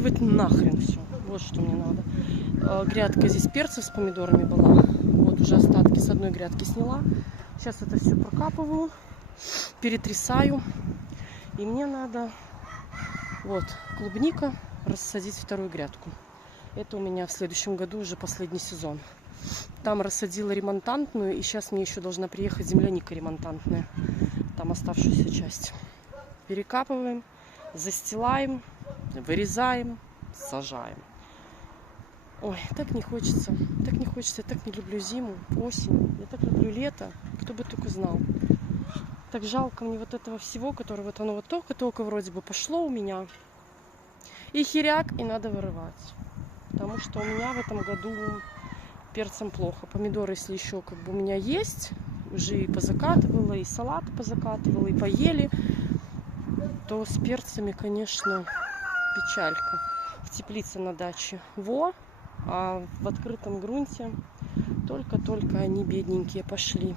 вырвать нахрен все. Вот что мне надо. Грядка здесь перцев с помидорами была. Вот уже остатки с одной грядки сняла. Сейчас это все прокапываю, перетрясаю. И мне надо вот клубника рассадить вторую грядку. Это у меня в следующем году уже последний сезон. Там рассадила ремонтантную, и сейчас мне еще должна приехать земляника ремонтантная. Там оставшуюся часть. Перекапываем, застилаем, вырезаем, сажаем. Ой, так не хочется. Так не хочется. Я так не люблю зиму, осень. Я так люблю лето. Кто бы только знал. Так жалко мне вот этого всего, которое вот оно вот только-только вроде бы пошло у меня. И херяк, и надо вырывать. Потому что у меня в этом году перцем плохо. Помидоры, если еще как бы у меня есть, уже и позакатывала, и салат позакатывала, и поели, то с перцами, конечно, печалька. В теплице на даче а в открытом грунте только-только они бедненькие пошли.